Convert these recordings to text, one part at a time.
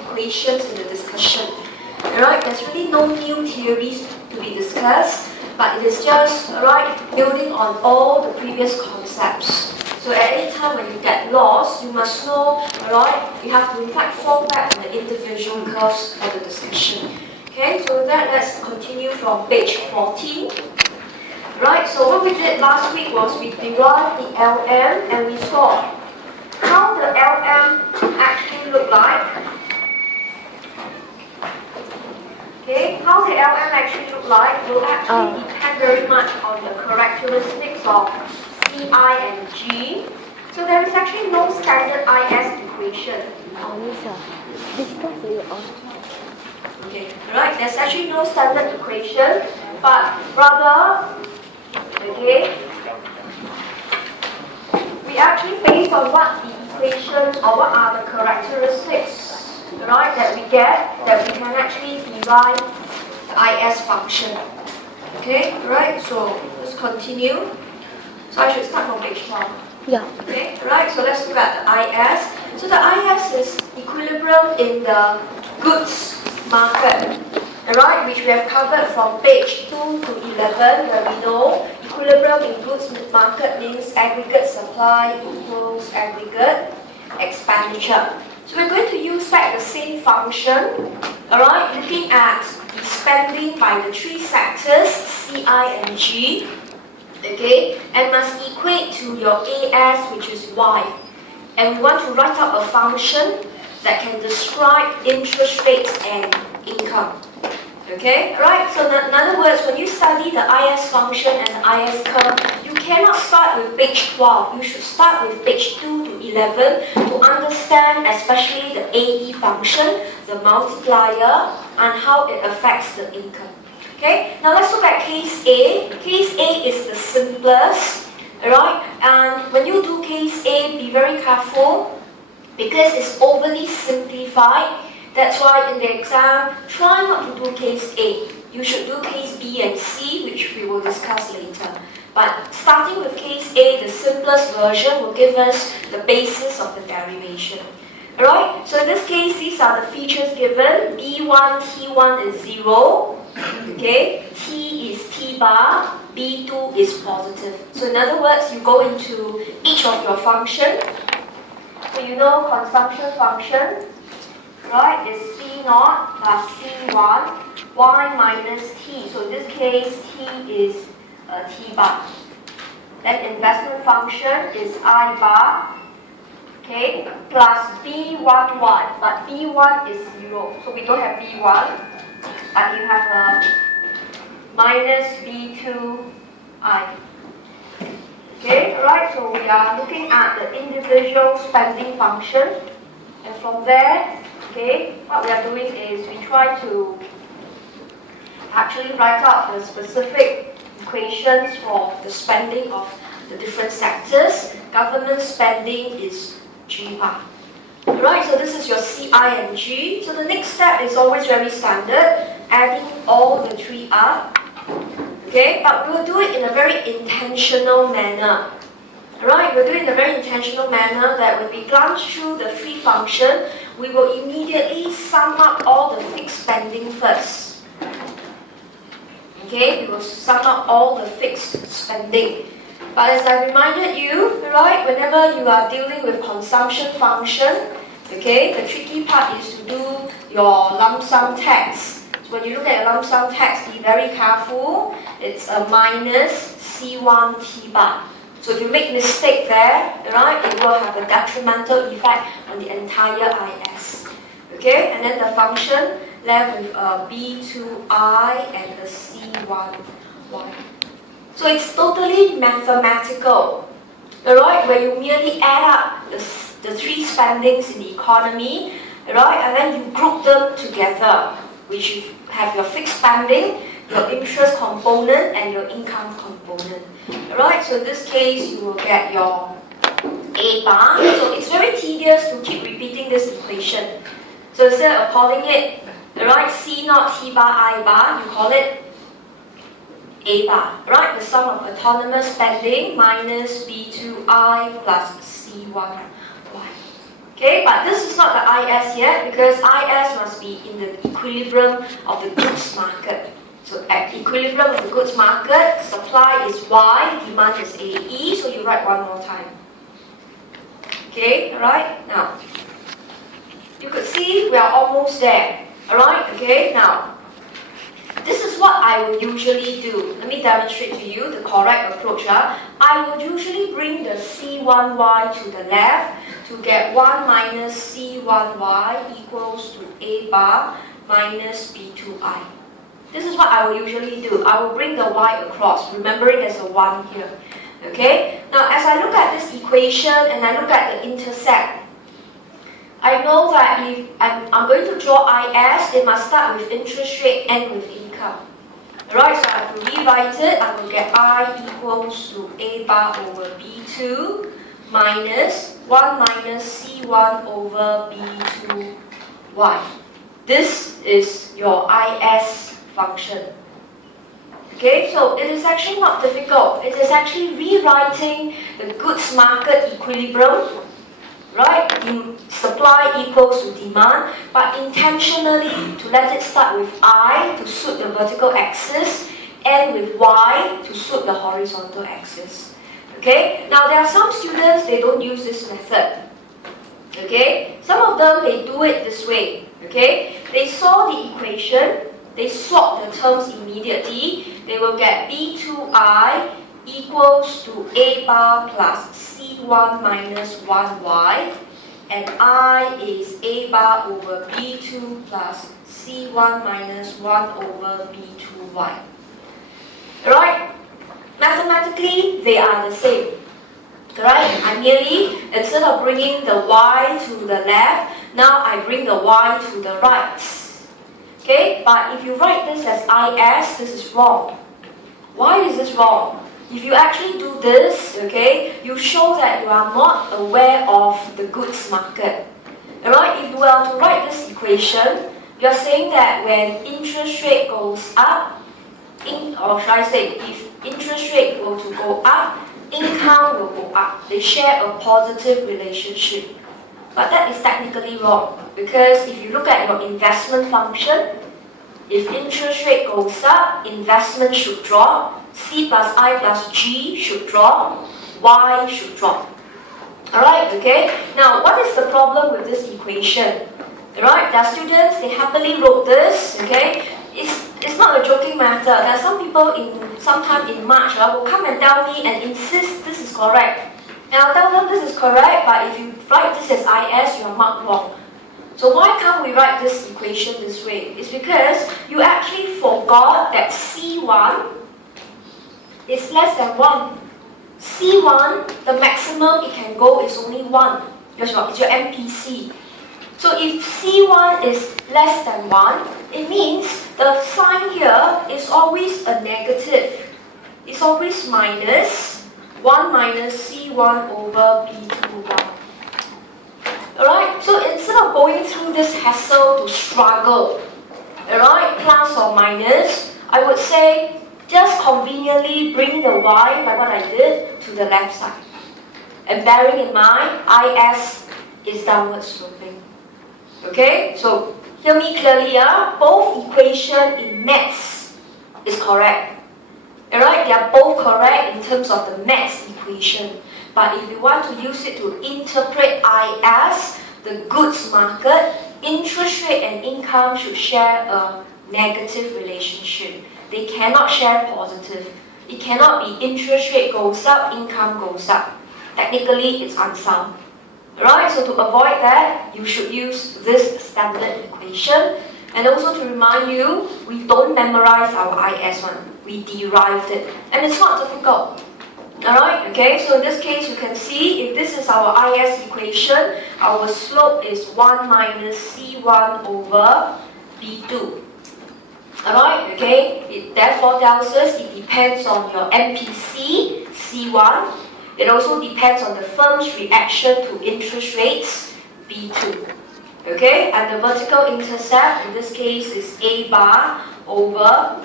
equations in the discussion. Alright, there's really no new theories to be discussed, but it is just building on all the previous concepts. So at any time when you get lost, you must know, you have to in fact fall back on the individual curves for the discussion. Okay, so with that, let's continue from page 14. Right, so what we did last week was we derived the LM and we saw how the LM actually look like. Okay, how the LM actually look like will actually depend very much on the characteristics of Ci and G. So there is actually no standard IS equation. Okay, right, there's actually no standard equation, but rather, we actually based on what the equation or what are the characteristics, that we get, that we can actually derive the IS function. Okay, right, so let's continue. So I should start from page 12. Yeah. Okay, right, so let's look at the IS. So the IS is equilibrium in the goods market, which we have covered from page 2 to 11, where we know equilibrium in goods market means aggregate supply equals aggregate expenditure. So we're going to use back the same function, looking at the spending by the three sectors, Ci and G, and must equate to your AS, which is Y. And we want to write up a function that can describe interest rates and income. Okay, right? So in other words, when you study the IS function and the IS curve, you cannot start with page 12. You should start with page 2 to 11 to understand especially the AE function, the multiplier, and how it affects the income. Okay, now let's look at case A. Case A is the simplest, and when you do case A, be very careful because it's overly simplified. That's why in the exam, try not to do case A. You should do case B and C, which we will discuss later. But starting with case A, the simplest version will give us the basis of the derivation. Alright, so in this case, these are the features given. B1, T1 is 0. Okay, T is T bar, B2 is positive. So in other words, you go into each of your function. So you know consumption function, is C0 plus C1, Y minus T. So in this case, T is T bar. Then investment function is I bar, plus B11, but B1 is 0. So we don't have B1, but you have a minus B2I. So we are looking at the individual spending function. And from there, what we are doing is we try to actually write out the specific equations for the spending of the different sectors. Government spending is G bar. So this is your Ci and G. So the next step is always very standard, adding all the three up. But we'll do it in a very intentional manner. We'll do it in a very intentional manner that when we glance through the three functions, we will immediately sum up all the fixed spending first. We will sum up all the fixed spending. But as I reminded you, whenever you are dealing with consumption function, the tricky part is to do your lump sum tax. So when you look at a lump sum tax, be very careful. It's a minus C1 T bar. So if you make mistake there, it will have a detrimental effect on the entire IS. And then the function left with a B2I and a C1Y. So it's totally mathematical, where you merely add up the three spendings in the economy, and then you group them together, which you have your fixed spending, your interest component, and your income component. So in this case, you will get your A bar. So it's very tedious to keep repeating this equation. So instead of calling it, C0 T bar I bar, you call it A bar, the sum of autonomous spending minus B2I plus C1Y. Okay, but this is not the IS yet because IS must be in the equilibrium of the goods market. So at equilibrium of the goods market, supply is Y, demand is AE, so you write one more time. Okay, alright, now, you could see we are almost there. Alright, okay, now, this is what I will usually do. Let me demonstrate to you the correct approach. I will usually bring the C1Y to the left to get 1 minus C1Y equals to A bar minus B2I. This is what I will usually do. I will bring the Y across, remembering there's a 1 here. Okay? Now, as I look at this equation and I look at the intercept, I know that if I'm going to draw IS, it must start with interest rate, end with income. Alright, so I have to rewrite it. I will get I equals to A bar over B2 minus 1 minus C1 over B2Y. This is your IS function. Okay, so it is actually not difficult. It is actually rewriting the goods market equilibrium, right? Supply equals to demand, but intentionally to let it start with I to suit the vertical axis and with Y to suit the horizontal axis. Okay, now there are some students, they don't use this method. Okay, some of them, they do it this way. Okay, they saw the equation, they swap the terms immediately, they will get B2I equals to A bar plus C1 minus 1Y, and I is A bar over B2 plus C1 minus 1 over B2Y. Alright? Mathematically, they are the same. Alright? I merely, instead of bringing the Y to the left, now I bring the Y to the right. Okay? But if you write this as IS, this is wrong. Why is this wrong? If you actually do this, okay, you show that you are not aware of the goods market. Alright? If you were to write this equation, you are saying that when interest rate goes up, or should I say, if interest rate were to go up, income will go up. They share a positive relationship. But that is technically wrong, because if you look at your investment function, if interest rate goes up, investment should drop, C plus I plus G should drop, Y should drop. Alright, okay? Now, what is the problem with this equation? Alright, there are students, they happily wrote this, okay? It's not a joking matter. There are some people sometime in March will come and tell me and insist this is correct. And I'll tell them this is correct, but if you write this as IS, you are marked wrong. So why can't we write this equation this way? It's because you actually forgot that C1 is less than 1. C1, the maximum it can go is only 1. It's your MPC. So if C1 is less than 1, it means the sign here is always a negative. It's always minus 1 minus C1 over B2Y. Alright, so instead of going through this hassle to struggle, alright, plus or minus, I would say just conveniently bring the Y, like what I did, to the left side. And bearing in mind, IS is downward sloping. Okay, so hear me clearly, both equation in maths is correct. Alright, they are both correct in terms of the maths equation. But if you want to use it to interpret IS, the goods market, interest rate and income should share a negative relationship. They cannot share positive. It cannot be interest rate goes up, income goes up. Technically, it's unsound. Alright, so to avoid that, you should use this standard equation. And also to remind you, we don't memorize our IS one. We derived it. And it's not difficult. Alright, okay, so in this case you can see if this is our IS equation, our slope is 1 minus C1 over B2. Alright, okay, it therefore tells us it depends on your MPC, C1. It also depends on the firm's reaction to interest rates, B2. Okay, and the vertical intercept in this case is A bar over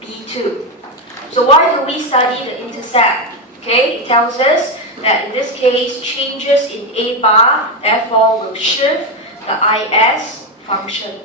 B2. So why do we study the intercept? Okay, it tells us that in this case, changes in A bar, therefore will shift the IS function.